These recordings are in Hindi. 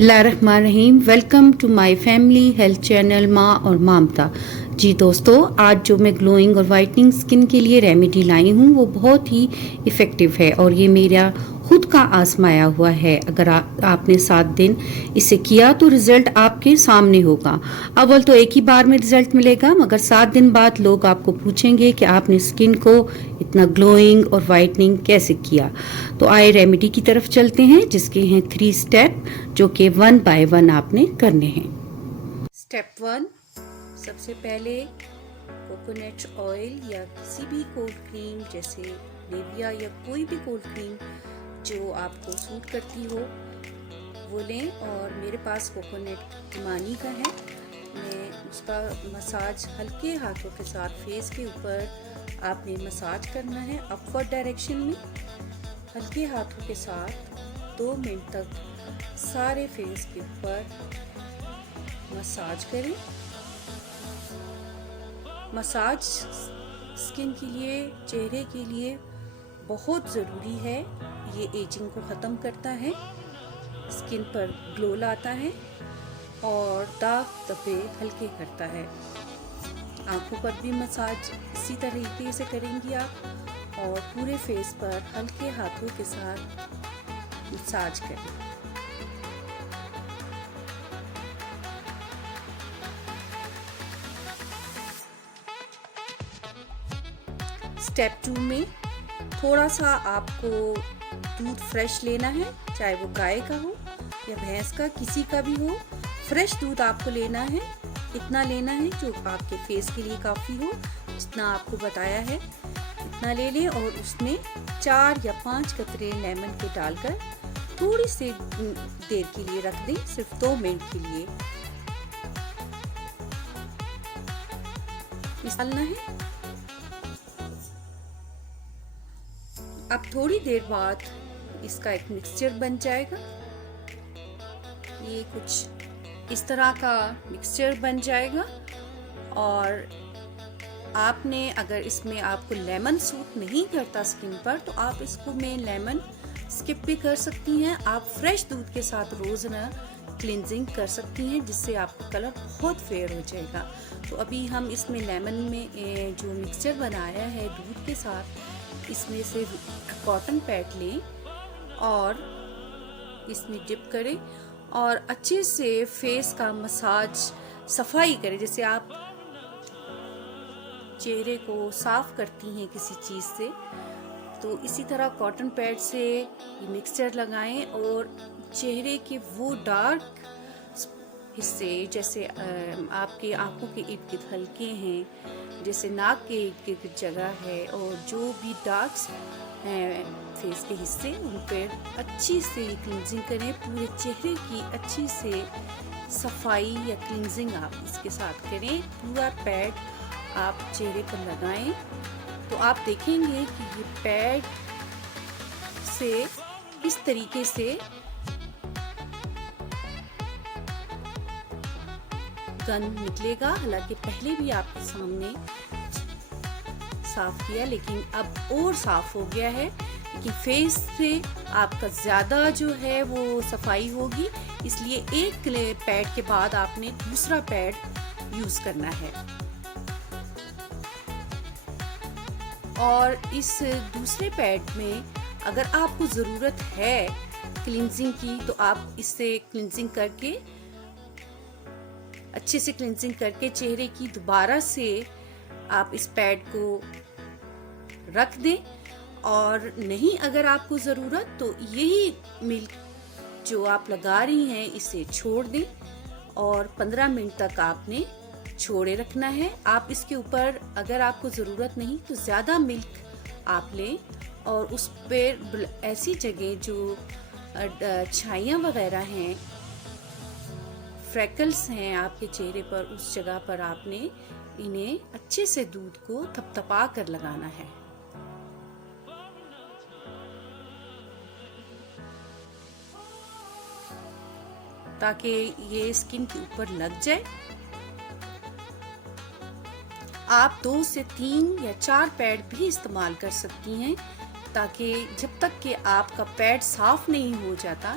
बिस्मिल्लाहिर्रहमानिर्रहीम। Welcome to my family health channel माँ और ममता। जी दोस्तों, आज जो मैं ग्लोइंग और वाइटनिंग स्किन के लिए रेमेडी लाई हूँ वो बहुत ही इफ़ेक्टिव है और ये मेरा खुद का आजमाया हुआ है। अगर आपने 7 दिन इसे किया तो रिज़ल्ट आपके सामने होगा। अव्वल तो एक ही बार में रिज़ल्ट मिलेगा, मगर 7 दिन बाद लोग आपको पूछेंगे कि आपने स्किन को इतना ग्लोइंग और वाइटनिंग कैसे किया। तो आए रेमेडी की तरफ चलते हैं, जिसके हैं 3 स्टेप, जो कि 1 बाय 1 आपने करने हैं। स्टेप 1, सबसे पहले कोकोनट ऑयल या किसी भी कोल्ड क्रीम जैसे नेविया या कोई भी कोल्ड क्रीम जो आपको सूट करती हो वो लें। और मेरे पास कोकोनट इमानी का है। मैं उसका मसाज हल्के हाथों के साथ फेस के ऊपर आपने मसाज करना है अपवर्ड डायरेक्शन में। हल्के हाथों के साथ 2 मिनट तक सारे फेस के ऊपर मसाज करें। मसाज स्किन के लिए, चेहरे के लिए बहुत ज़रूरी है। ये एजिंग को ख़त्म करता है, स्किन पर ग्लो लाता है और दाग धब्बे हल्के करता है। आंखों पर भी मसाज इसी तरीके से करेंगी आप और पूरे फेस पर हल्के हाथों के साथ मसाज करें। स्टेप 2 में थोड़ा सा आपको दूध फ्रेश लेना है, चाहे वो गाय का हो या भैंस का, किसी का भी हो। फ्रेश दूध आपको लेना है, इतना लेना है जो आपके फेस के लिए काफ़ी हो। जितना आपको बताया है इतना ले लें और उसमें 4 या 5 कतरे लेमन के डालकर थोड़ी सी देर के लिए रख दें, सिर्फ 2 मिनट के लिए डालना है। अब थोड़ी देर बाद इसका एक मिक्सचर बन जाएगा। ये कुछ इस तरह का मिक्सचर बन जाएगा और आपने, अगर इसमें आपको लेमन सूट नहीं करता स्किन पर, तो आप इसको में लेमन स्किप भी कर सकती हैं। आप फ्रेश दूध के साथ रोज़ाना क्लिनजिंग कर सकती हैं, जिससे आपका कलर बहुत फेयर हो जाएगा। तो अभी हम इसमें लेमन में जो मिक्सचर बनाया है दूध के साथ, इसमें से कॉटन पैड लें और इसमें डिप करें और अच्छे से फेस का मसाज सफाई करें। जैसे आप चेहरे को साफ करती हैं किसी चीज़ से, तो इसी तरह कॉटन पैड से ये मिक्सचर लगाएं और चेहरे के वो डार्क हिस्से, जैसे आपके आंखों के इर्द गिर्द हल्के हैं, जैसे नाक के इर्द गिर्द जगह है, और जो भी डार्क्स हैं फेस के हिस्से, उन पर अच्छी से क्लींजिंग करें। पूरे चेहरे की अच्छी से सफाई या क्लींजिंग आप इसके साथ करें। पूरा पैड आप चेहरे पर लगाएं तो आप देखेंगे कि ये पैड से किस तरीके से गंद निकलेगा। हालांकि पहले भी आपके सामने साफ किया, लेकिन अब और साफ हो गया है। लेकिन फेस से आपका ज़्यादा जो है वो सफाई होगी, इसलिए एक पैड के बाद आपने दूसरा पैड यूज़ करना है। और इस दूसरे पैड में अगर आपको ज़रूरत है क्लींजिंग की, तो आप इससे क्लींजिंग करके, अच्छे से क्लींजिंग करके चेहरे की दोबारा से आप इस पैड को रख दें। और नहीं अगर आपको ज़रूरत, तो यही मिल्क जो आप लगा रही हैं इसे छोड़ दें और 15 मिनट तक आपने छोड़े रखना है। आप इसके ऊपर अगर आपको ज़रूरत नहीं तो ज़्यादा मिल्क आप लें और उस पर ऐसी जगह जो छाइयाँ वगैरह हैं, फ्रैकल्स हैं आपके चेहरे पर, उस जगह पर आपने इन्हें अच्छे से दूध को थपथपा कर लगाना है। ताकि ये स्किन के ऊपर लग जाए। आप 2 से 3 या 4 पैड भी इस्तेमाल कर सकती हैं, ताकि जब तक कि आपका पैड साफ नहीं हो जाता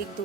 1-2